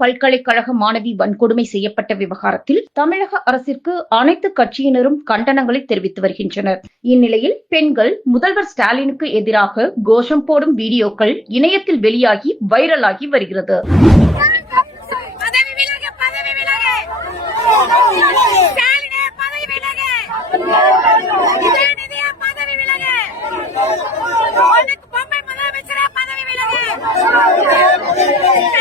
பல்கலைக்கழக மாணவி வன்கொடுமை செய்யப்பட்ட விவகாரத்தில் தமிழக அரசிற்கு அனைத்து கட்சியினரும் கண்டனங்களை தெரிவித்து வருகின்றனர் இந்நிலையில் பெண்கள் முதல்வர் ஸ்டாலினுக்கு எதிராக கோஷம் போடும் வீடியோக்கள் இணையத்தில் வெளியாகி வைரலாகி வருகிறது Yeah.